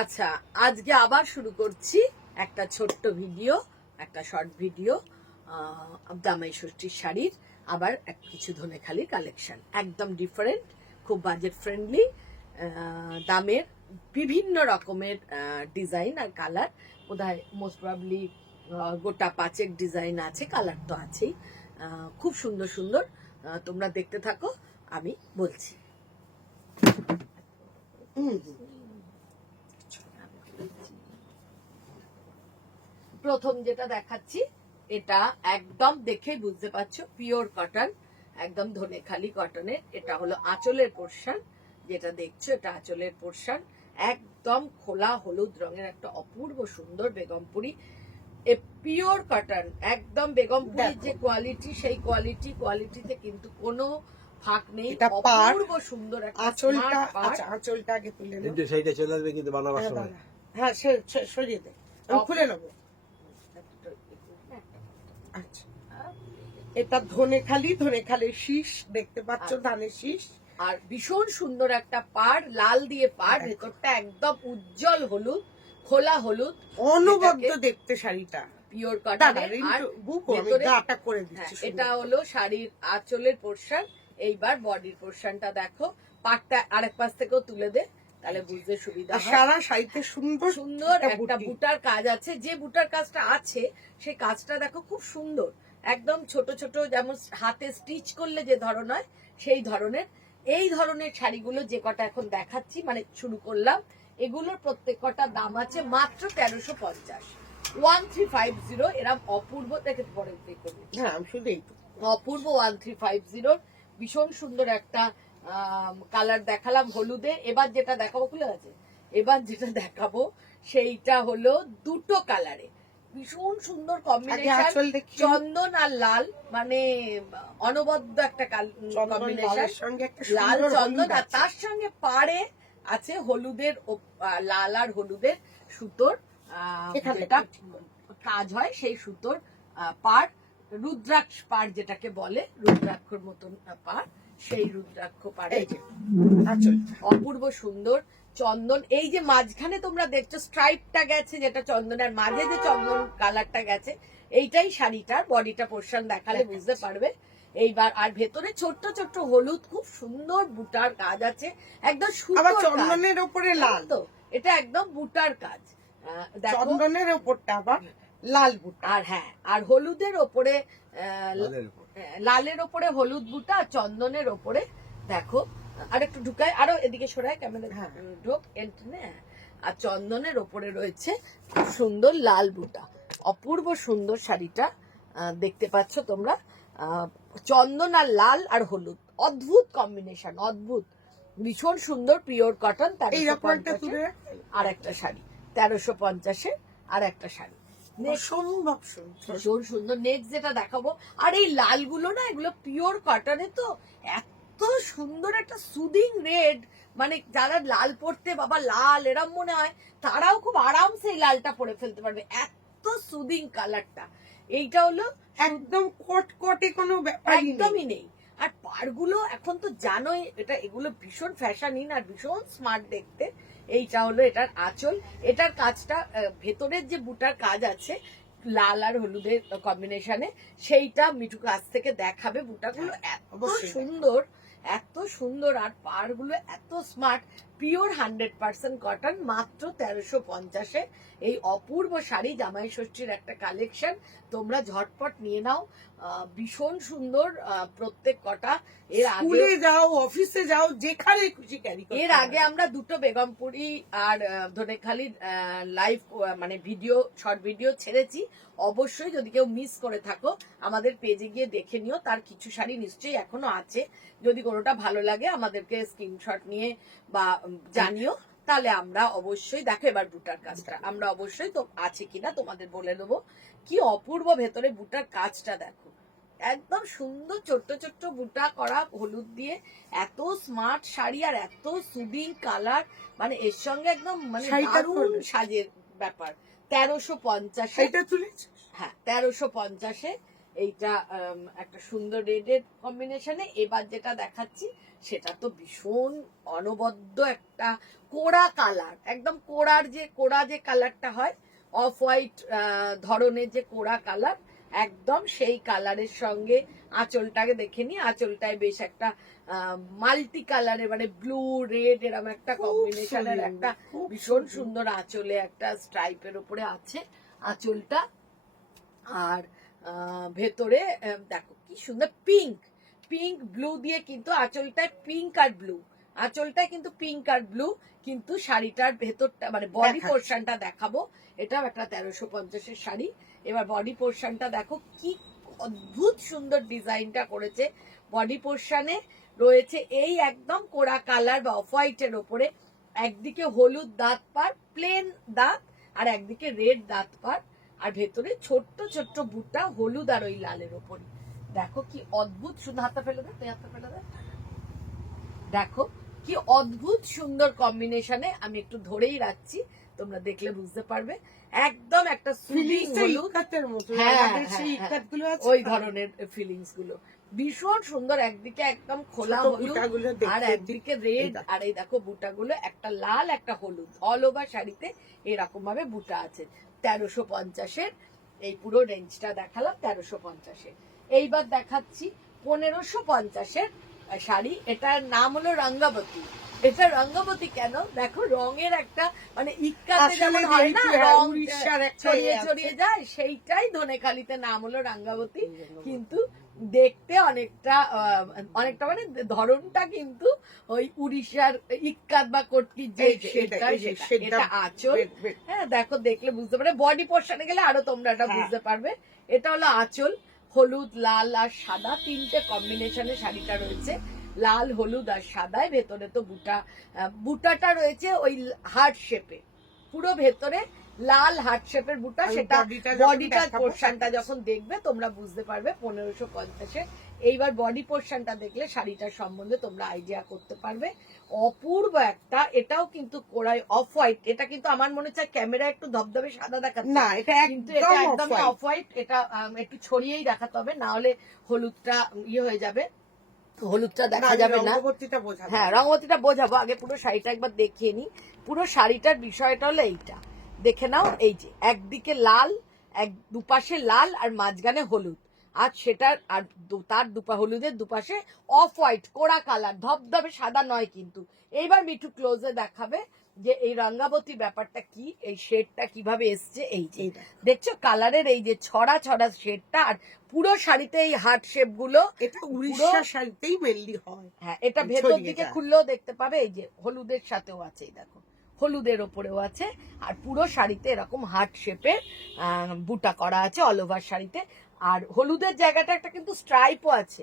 আচ্ছা, আজকে আবার শুরু করছি একটা ছোট্ট ভিডিও, একটা শর্ট ভিডিও। জামাই ষষ্ঠীর শাড়ির আবার কিছু ধনেখালির কালেকশন, একদম ডিফারেন্ট, খুব বাজেট ফ্রেন্ডলি দামের, বিভিন্ন রকমের ডিজাইন আর কালার। বোধহয় মোস্ট প্রবাবলি গোটা 5 ডিজাইন আছে, কালার তো আছেই। খুব সুন্দর সুন্দর, তোমরা দেখতে থাকো, আমি বলছি। প্রথম যেটা দেখাচ্ছি, এটা একদম দেখেই বুঝতে পারছো পিওর কটন, একদম ধনেখালি কটনের। এটা হলো আঁচলের পোর্শন, যেটা দেখছো এটা আঁচলের পোর্শন। একদম খোলা হলুদ রঙের একটা অপূর্ব সুন্দর বেগমপুরি, পিওর কটন, একদম বেগমপুরির যে কোয়ালিটি, সেই কোয়ালিটিতে কিন্তু কোনো ফাঁক নেই। অপূর্ব সুন্দর একটা আঁচলটা, আঁচলটা আগে তুলে নেব, সেইটা চলে আসবে কিন্তু বানাবার সময়। হ্যাঁ, সরিয়ে দে, আমি খুলে নেবো। আচ্ছা, এটা ধনেখালির শীষ, দেখতে পাচ্ছ, ধানের শীষ। আর ভীষণ সুন্দর একটা পাড়, লাল দিয়ে পাড়, ভেতরটা একদম উজ্জ্বল হলুদ, খোলা হলুদ, অনবদ্য দেখতে শাড়িটা, পিওর কটন। আর ভেতরে এটা হলো শাড়ির আঁচলের পোর্শন। এইবার বডির পোর্শনটা দেখো, পাড়টা আরেক পাশ থেকেও তুলে দে, তাহলে বুঝতে সুবিধা হয়। সারা শাড়িতে সুন্দর সুন্দর একটা বুটার কাজ আছে। যে বুটার কাজটা আছে সেই কাজটা দেখো, খুব সুন্দর, একদম ছোট ছোট, যেমন হাতে স্টিচ করলে যে ধরন হয় সেই ধরনের। এই ধরনের শাড়িগুলো যে কটা এখন দেখাচ্ছি, মানে শুরু করলাম, এগুলোর প্রত্যেক কটা দাম আছে মাত্র 1350, 1350। এরকম অপূর্ব, দেখে পরে অপূর্ব 1350। ভীষণ সুন্দর একটা কালার দেখালাম হলুদে। এবার যেটা দেখাবো, খুলে আছে, এবার যেটা দেখাবো সেইটা হলো দুটো কালারে, ভীষণ সুন্দর কম্বিনেশন, চন্দন আর লাল, মানে অনবদ্য একটা কম্বিনেশন, লাল চন্দন, আর তার সঙ্গে পাড়ে আছে হলুদের, লাল আর হলুদের সুতোর যেটা কাজ হয়, সেই সুতোর পাড়, রুদ্রাক্ষ পাড় যেটাকে বলে, রুদ্রাক্ষর মতন পাড়, সেই রুদ্রাক্ষ পাড়ে অপূর্ব সুন্দর চন্দন। এই যে মাঝখানে তোমরা দেখছো স্ট্রাইপটা গেছে, যেটা চন্দনের মাঝে যে চন্দন কালারটা গেছে, এইটাই শাড়িটার বডিটা পোর্শন, দেখালে বুঝতে পারবে। এইবার আর ভেতরে ছোট্ট ছোট্ট হলুদ, খুব সুন্দর বুটার কাজ আছে, একদম সুন্দর চন্দনের উপরে লাল, তো এটা একদম বুটার কাজ। চন্দনের উপরটা আবার লাল বুটা, আর হ্যাঁ, আর হলুদের ওপরে, লালের ওপরে হলুদ বুটা, আর চন্দনের ওপরে দেখো, আর একটু ঢুকায়, আরো এদিকে সরায় ক্যামেরা, ঢোক এন্টনে, আর চন্দনের ওপরে রয়েছে খুব সুন্দর লাল বুটা। অপূর্ব সুন্দর শাড়িটা দেখতে পাচ্ছ তোমরা, চন্দন আর লাল আর হলুদ, অদ্ভুত কম্বিনেশন, অদ্ভুত, ভীষণ সুন্দর, পিওর কটন। আর একটা শাড়ি 1350-এ, আর একটা শাড়ি ভীষণ সুন্দর। নেক্সট যেটা দেখাবো, আর এই লালগুলো না, এগুলো পিওর কটনে, তো এত সুন্দর একটা সুদিং রেড, মানে যারা লাল পরতে বাবা লাল এরম মনে হয়, তারাও খুব আরামসে এই লালটা পরে ফেলতে পারবে, এত সুদিং কালারটা। এইটা হলো একদম কটকটে, কোনো ব্যাপার একদমই নেই। আর পাড়গুলো এখন তো জানোই, এটা এগুলো ভীষণ ফ্যাশন ইন আর ভীষণ স্মার্ট দেখতে। এইটা হলো এটার আঁচল, এটার কাজটা, ভেতরের যে বুটার কাজ আছে লাল আর হলুদের কম্বিনেশনে, সেইটা মিঠু কাছ থেকে দেখাবে। বুটাগুলো এত সুন্দর, এত সুন্দর, আর পাড়গুলো এত স্মার্ট, পিওর 100% কটন, মাত্র 1350-এ এই অপূর্ব শাড়ি। জামাই ষষ্ঠীর একটা কালেকশন, তোমরা ঝটপট নিয়ে নাও, ভীষণ সুন্দর প্রত্যেক কটা। এর আগে যাও, অফিসে যাও, যেখানে খুশি ক্যারি করো। এর আগে আমরা দুটো বেগমপুরি আর ধনেখালির লাইভ, মানে ভিডিও, শর্ট ভিডিও ছেড়েছি। অবশ্যই যদি কেউ মিস করে থাকো, আমাদের পেজে গিয়ে দেখে নিও, তার কিছু শাড়ি নিশ্চয়ই এখনো আছে। যদি কোনোটা ভালো লাগে আমাদেরকে স্ক্রিনশট নিয়ে বা জানিও, তাহলে আমরা অবশ্যই, দেখো এবার বুটার কাজটা আমরা অবশ্যই তো আছে কিনা তোমাদের বলে দেবো। কি অপূর্ব ভেতরে বুটার কাজটা দেখো, একদম সুন্দর, ছোট্ট ছোট্ট বুটা করা হলুদ দিয়ে, এত স্মার্ট শাড়ি, আর এত সুদিং কালার, মানে এর সঙ্গে একদম মানে দারুণ সাজের ব্যাপার। 1350, এটা তুলেছে, হ্যাঁ 1350-এ এইটা একটা সুন্দর রেডের কম্বিনেশনে। এবার যেটা দেখাচ্ছি সেটা তো ভীষণ অনবদ্য একটা কোড়া কালার, একদম কোড়া যে কালারটা হয়, অফ হোয়াইট ধরনের যে কোড়া কালার, একদম সেই কালারের সঙ্গে আঁচলটাকে দেখে নি। আঁচলটায় বেশ একটা মাল্টি কালারের, মানে ব্লু রেড এরকম একটা কম্বিনেশনের একটা ভীষণ সুন্দর আঁচলে একটা স্ট্রাইপের উপরে আছে আঁচলটা। আর ভেতরে দেখো কি সুন্দর পিঙ্ক ব্লু দিয়ে, কিন্তু আঁচলটায় পিঙ্ক আর ব্লু, আঁচলটায় কিন্তু পিঙ্ক আর ব্লু, কিন্তু শাড়িটার ভেতরটা মানে বডি পোর্শনটা দেখাবো। এটাও একটা 1350-এর শাড়ি। এবার বডি পোর্শনটা দেখো কি অদ্ভুত সুন্দর ডিজাইনটা করেছে। বডি পোর্শনে রয়েছে এই একদম কোড়া কালার বা অফ হোয়াইটের ওপরে একদিকে হলুদ দাঁত পার, প্লেন দাঁত, আর একদিকে রেড দাঁত পার, আর ভেতরে ছোট্ট ছোট্ট বুটা হলুদ আর ওই লালের ওপরে। দেখো কি অদ্ভুত সুন্দর, হাতটা ফেলে দে, হাতটা ফেলে দে। দেখো কি অদ্ভুত সুন্দর কম্বিনেশনে, আমি একটু ধরেই রাখছি, তোমরা দেখলে বুঝতে পারবে। একদম একটা সুলিং হলুদ, ওই ধরনের ফিলিংস গুলো ভীষণ সুন্দর। একদিকে একদম খোলা হলুদ আর একদিকে রেড, আর এই দেখো বুটাগুলো একটা লাল একটা হলুদ, অল ওভার শাড়িতে এরকম ভাবে বুটা আছে। 1350-এর এই পুরো রেঞ্জটা দেখালাম 1350-এর। এইবার দেখাচ্ছি 1550-এর শাড়ি। এটার নাম হলো রঙ্গাবতী। এটা রঙ্গাবতী কেন, দেখো রঙের একটা মানে ইক্কাতে যেমন হয় না, রং ছড়িয়ে ছড়িয়ে যায়, সেইটাই ধনেখালিতে নাম হলো রঙ্গাবতী। কিন্তু দেখতে অনেকটা মানে ধরনটা কিন্তু ওই উড়িষ্যার ইক্কাত বা কটকির যে সেটা আঁচল। হ্যাঁ দেখো, দেখলে বুঝতে পারবে, বডি পোর্শনে গেলে আরো তোমরা এটা বুঝতে পারবে। এটা হলো আঁচল, হলুদ লাল আর সাদা তিনটে কম্বিনেশনে শাড়িটা রয়েছে, লাল হলুদ আর সাদায়। ভেতরে তো বুটাটা রয়েছে ওই হার্ট শেপে, পুরো ভেতরে লাল হার্ট শেপের বুটা। সেটা বডিটা পোর্শনটা যখন দেখবে তোমরা বুঝতে পারবে 1550-এর। এইবার বডি পোর্শনটা দেখলে শাড়িটার সম্বন্ধে তোমরা আইডিয়া করতে পারবে। অপূর্ব একটা, এটাও কিন্তু কোড়াই অফ হোয়াইট। এটা কিন্তু আমার মনে হচ্ছে ক্যামেরা একটু ধবধবে সাদা দেখাচ্ছে না, এটা কিন্তু এটা একদম অফ হোয়াইট। এটা একটু ছড়িয়েই দেখাতে হবে, না হলে হলুদটা হয়ে যাবে, হলুদটা দেখা যাবে না। হ্যাঁ, রঙবতীটা বোঝাবো, আগে পুরো শাড়িটা একবার দেখিয়ে নি। পুরো শাড়িটার বিষয়টা হলো এইটা, দেখে নাও। এই যে একদিকে লাল, দুপাশে লাল আর মাঝখানে হলুদ, আর সেটার আর তার হলুদের দুপাশে অফ হোয়াইট কোড়া কালার, ধবধবে সাদা নয় কিন্তু। এইবার মিঠু ক্লোজে দেখাবে যে এই রঙ্গাবতী ব্যাপারটা কি, এই শেডটা কিভাবে এসছে। এই যে দেখছো কালারের এই যে ছড়া ছড়া শেডটা, আর পুরো শাড়িতে এই হার্ট শেপ গুলো, এটা উড়িষ্যা শাড়িতেই মেনলি হয়। হ্যাঁ, এটা ভেতর দিকে খুললেও দেখতে পাবে, এই যে হলুদের সাথেও আছে, এই দেখো হলুদের ওপরেও আছে, আর পুরো শাড়িতে এরকম হার্ট শেপের বুটা করা আছে অল ওভার শাড়িতে। আর হলুদের জায়গাটা একটা কিন্তু স্ট্রাইপও আছে,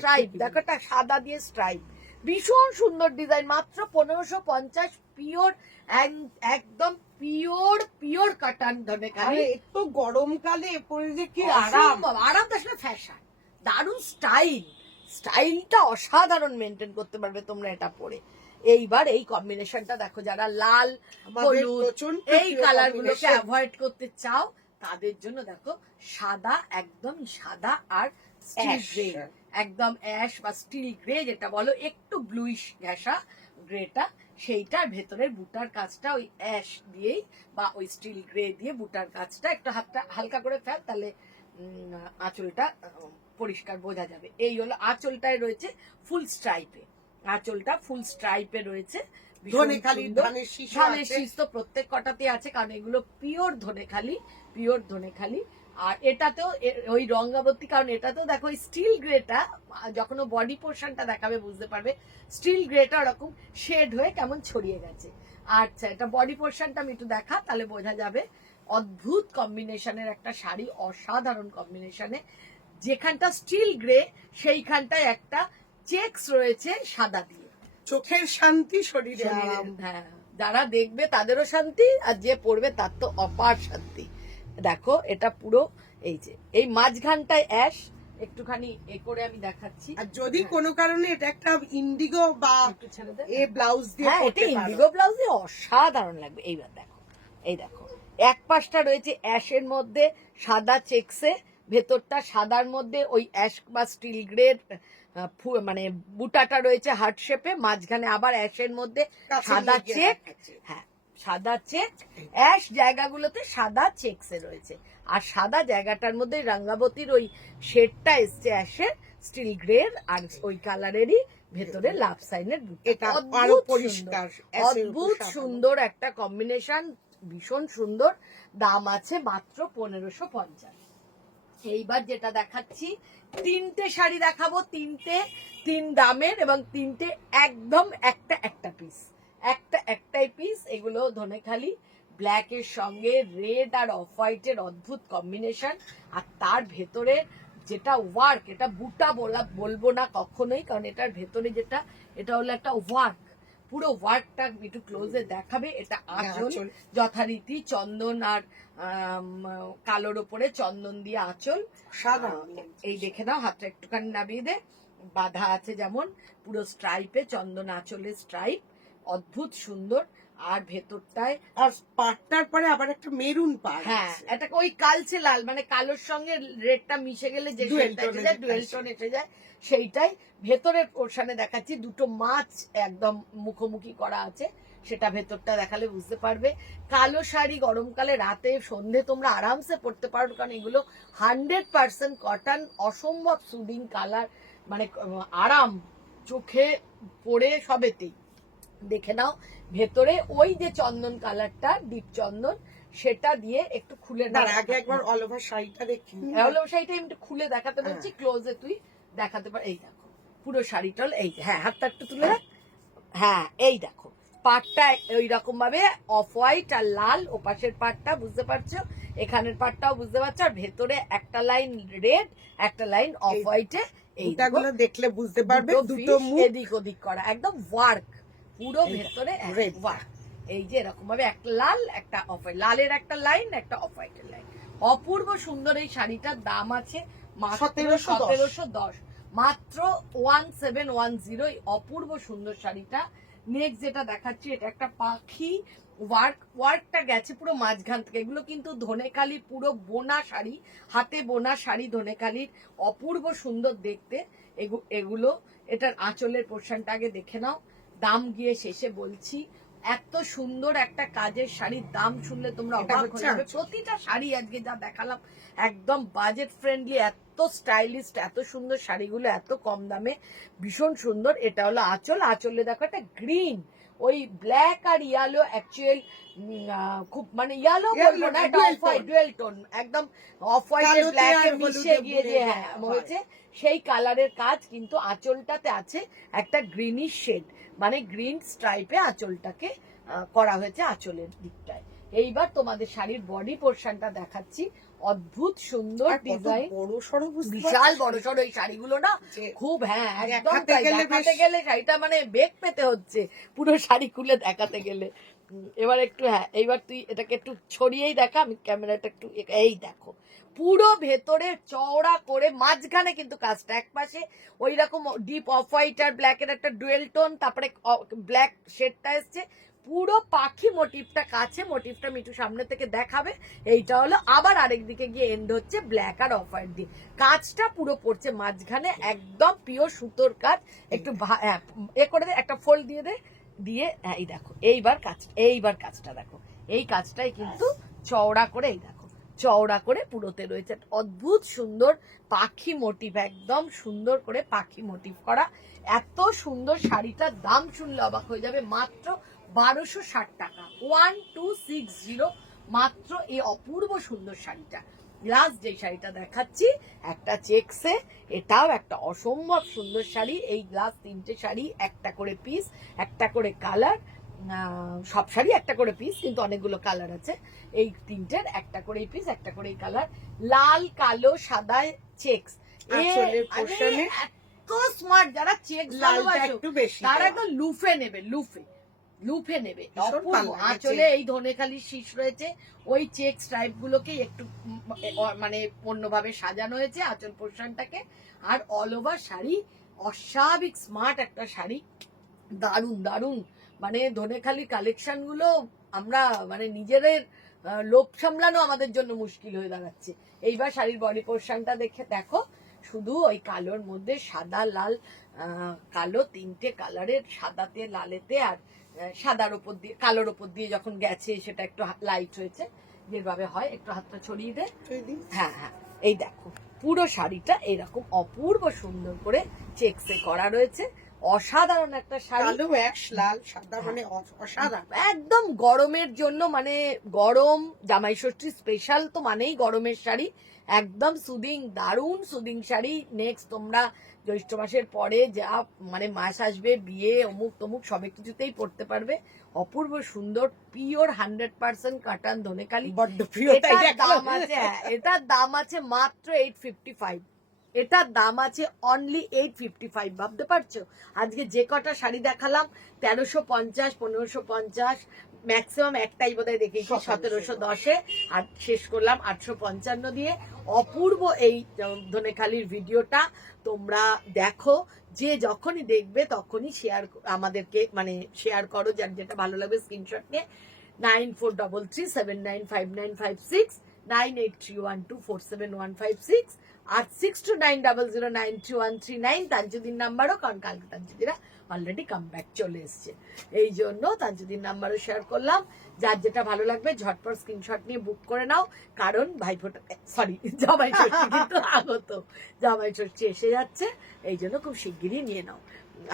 স্ট্রাইপ দেখো, একটা সাদা দিয়ে স্ট্রাইপ, ভীষণ সুন্দর ডিজাইন। মাত্র 1550, পিওর, একদম পিওর কাটান ধনেখালি। একটু গরমকালে পরে যে কি আরাম, তো আসলে ফ্যাশন, দারুণ স্টাইলটা অসাধারণ মেনটেন করতে পারবে তোমরা এটা পরে। এইবার এই কম্বিনেশনটা দেখো, যারা লাল হলুদ এই কালার গুলোকে অ্যাভয়েড করতে চাও তাদের জন্য দেখো সাদা, একদম সাদা আর স্টিল গ্রে, একদম অ্যাশ বা স্টিল গ্রে যেটা বলো, একটু ব্লুইশ ঘেঁষা গ্রেটা, সেইটার ভেতরের বুটার কাজটা ওই অ্যাশ দিয়েই বা ওই স্টিল গ্রে দিয়ে বুটার কাজটা একটু হাতটা হালকা করে ফেল, তাহলে আঁচলটা পরিষ্কার বোঝা যাবে। এই হলো আঁচলটায় রয়েছে ফুল স্ট্রাইপে, আঁচলটা ফুল স্ট্রাইপে রয়েছে। ধানের শীষ তো প্রত্যেক কটাতে আছে, কারণ এগুলো পিওর ধনেখালি। আর এটাতেও ওই রঙ্গাবতী, কারণ এটাতেও দেখো স্টিল গ্রেটা, যখন বডি পোর্শনটা দেখাবে বুঝতে পারবে স্টিল গ্রেটা ওরকম শেড হয়ে কেমন ছড়িয়ে গেছে। আচ্ছা, এটা বডি পোর্শনটা আমি একটু দেখা, তাহলে বোঝা যাবে। অদ্ভুত কম্বিনেশনের একটা শাড়ি, অসাধারণ কম্বিনেশনে। যেখানটা স্টিল গ্রে সেইখানটায় একটা চেকস রয়েছে সাদা দিয়ে, চোখের শান্তি, শরীরে আরাম। হ্যাঁ, যারা দেখবে তাদেরও শান্তি, আর যে পড়বে তার তো অপার শান্তি। দেখো এটা পুরো এই যে এই মাঝখানটায় অ্যাশ, একটুখানি এ করে আমি দেখাচ্ছি। আর যদি কোনো কারণে এটা একটা ইন্ডিগো বা ব্লাউজ দিয়ে পরতে পারো, ইন্ডিগো ব্লাউজ দিয়ে অসাধারণ লাগবে। এইবার দেখো, এই দেখো এক পাশটা রয়েছে অ্যাশের মধ্যে সাদা চেকসে, ভেতরটা সাদার মধ্যে ওই অ্যাশ বা স্টিল গ্রেড মানে বুটাটা রয়েছে হার্ট শেপে, মাঝখানে আবার অ্যাশের মধ্যে সাদা চেক, হ্যাঁ সাদা চেক, অ্যাশ জায়গাগুলোতে সাদা চেকসে রয়েছে, আর সাদা জায়গাটার মধ্যে রঙ্গাবতীর ওই শেডটা এসছে অ্যাশের স্টিল গ্রের, আর ওই কালারেরই ভেতরে লাভ সাইনের এটা আরো পরিষ্কার, অদ্ভুত সুন্দর একটা কম্বিনেশন, ভীষণ সুন্দর। দাম আছে মাত্র 1550। এইবার যেটা দেখাচ্ছি, তিনটে শাড়ি দেখাবো, তিন দামের, এবং তিনটে একদম একটা পিস, একটাই পিস। এগুলো ধনেখালি ব্ল্যাক এর সঙ্গে রেড আর অফ হোয়াইটের অদ্ভুত কম্বিনেশন, আর তার ভেতরে যেটা ওয়ার্ক, এটা বুটা বলবো না কখনোই, কারণ এটার ভেতরে যেটা, এটা হলো একটা ওয়ার্ক, পুরো ওয়ার্কটা একটু ক্লোজে দেখাবে। এটা আঁচল যথারীতি চন্দন আর কালোর ওপরে চন্দন দিয়ে আঁচল সাদা, এই দেখে নাও, হাতটা একটুখানি নামিয়ে দে, বাঁধা আছে যেমন পুরো স্ট্রাইপে, চন্দন আঁচলের স্ট্রাইপ, অদ্ভুত সুন্দর। আর ভেতরটায় আর পাটটার পরে আবার একটা মেরুন পাড়, হ্যাঁ এটা ওই কালচে লাল, মানে কালোর সঙ্গে রেডটা মিশে গেলে যে ডুয়েল টোন এসে যায়, সেইটাই। ভেতরের পোর্শনে দেখাচ্ছি দুটো মাছ একদম মুখোমুখি করা আছে, সেটা ভেতরটা দেখালে বুঝতে পারবে। কালো শাড়ি গরমকালে রাতে সন্ধে তোমরা আরামসে পরতে পারো, কারণ এগুলো 100% কটন, অসম্ভব সুদিং কালার, মানে আরাম চোখে পরে সবেতেই। দেখে নাও ভেতরে ওই যে চন্দন কালারটা, ডিপ চন্দন, সেটা দিয়ে একটু খুলে আগে একবার অল ওভার শাড়িটা দেখি, অল ওভার শাড়িটা একটু খুলে দেখাতে বলছি, ক্লোজে তুই দেখাতে পার। এই দেখো পুরো শাড়িটা, এই হ্যাঁ হাতটা একটু তুলে রাখ, হ্যাঁ এই দেখো পাটটা ওই রকম ভাবে অফ হোয়াইট আর লাল, ওপাশের পাটটা বুঝতে পারছো, এখানের পাটটাও বুঝতে পারছো, আর ভেতরে একটা লাইন রেড, একটা লাইন অফ হোয়াইটে, এইগুলো দেখলে বুঝতে পারবে দুটো মুখ এদিক ওদিক করা, একদম ওয়ার্ক পুরো ভেতরে ওয়ার্ক। এই যে এরকম ভাবে একটা লাল একটা অফ হোয়াইট, লালের একটা লাইন, একটা অফ হোয়াইটের লাইন, অপূর্ব সুন্দর। এই শাড়িটার দাম আছে 1710, মাত্র 1710। অপূর্ব সুন্দর শাড়িটা। নেক্সট যেটা দেখাচ্ছি, এটা একটা পাখি ওয়ার্কটা গেছে পুরো মাঝখান থেকে, এগুলো কিন্তু ধনেখালি পুরো বোনা শাড়ি, হাতে বোনা শাড়ি ধনেখালির, অপূর্ব সুন্দর দেখতে এগুলো। এটার আঁচলের পোর্শনটা আগে দেখে নাও, দাম গিয়ে শেষে বলছি। এত সুন্দর একটা কাজের শাড়ির দাম শুনলে তোমরা অবাক হয়ে যাবে। প্রতিটা শাড়ি আজকে যা দেখালাম একদম বাজেট ফ্রেন্ডলি, এত স্টাইলিস্ট, এত সুন্দর শাড়িগুলো এত কম দামে, ভীষণ সুন্দর। এটা হলো আঁচল, আঁচলে দেখো একটা গ্রিন, ওই ব্ল্যাক আর ইয়েলো, অ্যাকচুয়াল খুব মানে ইয়েলো বলবো না, ডুয়েল টোন, একদম অফ হোয়াইট ব্ল্যাক এ মিশে গিয়ে যে হ্যাঁ হয়েছে সেই কালারের কাজ, কিন্তু আঁচলটাতে আছে একটা গ্রিনিশ শেড, মানে গ্রিন স্ট্রাইপে আঁচলটাকে করা হয়েছে আঁচলের দিকটায়। এইবার তোমাদের শাড়ির বডি পোর্শনটা দেখাচ্ছি, অদ্ভুত সুন্দর ডিজাইন, বিশাল বড় সড়ো এই শাড়িগুলো না, খুব হ্যাঁ একদম দেখাতে গেলে শাড়িটা মানে বেগ পেতে হচ্ছে পুরো শাড়ি খুলে দেখাতে গেলে। এবার একটু হ্যাঁ, এইবার তুই এটাকে একটু ছড়িয়েই দেখা, আমি ক্যামেরাটা একটু, এই দেখো পুরো ভেতরে চওড়া করে, মাঝখানে কিন্তু কাজটা, এক পাশে ওই রকম ডিপ অফ হোয়াইট আর ব্ল্যাকের একটা ডুয়েল টোন, তারপরে ব্ল্যাক শেডটা এসছে, পুরো পাখি মোটিভটা কাছে, মোটিভটা মিঠু সামনে থেকে দেখাবে। এইটা হলো আবার আরেক দিকে গিয়ে এন্ড হচ্ছে ব্ল্যাক আর অফ হোয়াইট দিয়ে, কাজটা পুরো পড়ছে মাঝখানে, একদম পিওর সুতোর কাজ। একটু এ করে দে, একটা ফোল্ড দিয়ে দে, দিয়ে এই দেখো এইবার কাজটা দেখো, এই কাজটাই কিন্তু চওড়া করে, এই দেখো চওড়া করে পুরোতে রয়েছে অদ্ভুত সুন্দর পাখি মোটিভ, একদম সুন্দর করে পাখি মোটিভ করা। এত সুন্দর শাড়িটার দাম শুনলে অবাক হয়ে যাবে, মাত্র 1260 টাকা, 1260, মাত্র এই অপূর্ব সুন্দর শাড়িটা। লাস্ট যে শাড়িটা দেখাচ্ছি একটা চেকসে, এটাও একটা অসম্ভব সুন্দর শাড়ি। এই লাস্ট তিনটে শাড়ি একটা করে পিস, একটা করে কালার, সব শাড়ি একটা করে পিস, কিন্তু অনেকগুলো কালার আছে। এই তিনটের একটা করে পিস, একটা করে কালার, লাল কালো সাদা চেকস, এত স্মার্ট যারা চেকস ভালোবাসো তারা একদম লুফে নেবে। আঁচলে এই ধনেখালির শীষ রয়েছে, ওই চেক স্ট্রাইপ গুলোকে একটু মানে অন্যভাবে সাজানো হয়েছে আঁচল পোর্শনটাকে, আর অল ওভার শাড়ি অস্বাভাবিক স্মার্ট একটা শাড়ি, দারুণ। মানে ধনেখালির কালেকশন গুলো আমরা মানে নিজেদের লোভ সামলানো আমাদের জন্য মুশকিল হয়ে দাঁড়াচ্ছে। এইবার শাড়ির বডি পোর্শনটা দেখো, শুধু ওই কালোর মধ্যে সাদা লাল, কালো 3টে কালারের, সাদাতে লালেতে আর সাদার ওপর দিয়ে কালোর ওপর দিয়ে যখন গেছে সেটা একটু লাইট হয়েছে, যেভাবে হয়। একটু হাতটা ছড়িয়ে দে। হ্যাঁ হ্যাঁ, এই দেখো পুরো শাড়িটা এরকম অপূর্ব সুন্দর করে চেকসে করা রয়েছে। অসাধারণ একটা শাড়ি, কালো এক লাল সাদা, মানে অসাধারণ। একদম গরমের জন্য, মানে গরম জামাই ষষ্ঠী স্পেশাল তো মানেই গরমের শাড়ি, একদম সুদিং, দারুণ সুদিং শাড়ি। নেক্সট তোমরা জ্যৈষ্ঠ মাসের পরে যা মানে মাস আসবে, বিয়ে অমুক তমুক সবে কিছুতেই পড়তে পারবে। অপূর্ব সুন্দর, পিওর 100% কাটান ধনেখালি। বড্ড প্রিয়, তাই এটার দেখালাম। দাম আছে, হ্যাঁ এটার দাম আছে মাত্র 855। এটার দাম আছে অনলি 855। ভাবতে পারছো? আজকে যে কটা শাড়ি দেখালাম 1350, 1550, ম্যাক্সিমাম একটাই বোধহয় দেখেছি 1710-এ, আর শেষ করলাম 855 দিয়ে। অপূর্ব এই ধনেখালির ভিডিওটা তোমরা দেখো, যে যখনই দেখবে তখনই শেয়ার আমাদেরকে মানে শেয়ার করো, যার যেটা ভালো লাগবে স্ক্রিনশট নিয়ে 9433795956, 9831247156 আর 6290093139 তানজুদিন নাম্বারও, কারণ কালকে তানজুদিরা অলরেডি কামব্যাক চলে এসছে, এই জন্য তানজুদিন নাম্বারও শেয়ার করলাম। যার যেটা ভালো লাগবে ঝটপট স্ক্রিনশট নিয়ে বুক করে নাও, কারণ ভাইফোঁটা সরি জামাই ষষ্ঠী কিন্তু আগত, জামাই ষষ্ঠী এসে যাচ্ছে, এই জন্য খুব শিগগিরই নিয়ে নাও।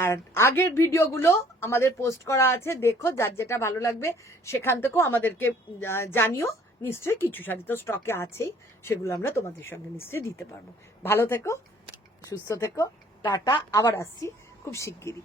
আর আগের ভিডিওগুলো আমাদের পোস্ট করা আছে, দেখো, যার যেটা ভালো লাগবে সেখান থেকেও আমাদেরকে জানিও। নিশ্চয়ই কিছু শাড়ি তো স্টকে আছেই, সেগুলো আমরা তোমাদের সঙ্গে নিশ্চয়ই দিতে পারবো। ভালো থেকো, সুস্থ থেকো, টাটা, আবার আসছি খুব শিগগিরই।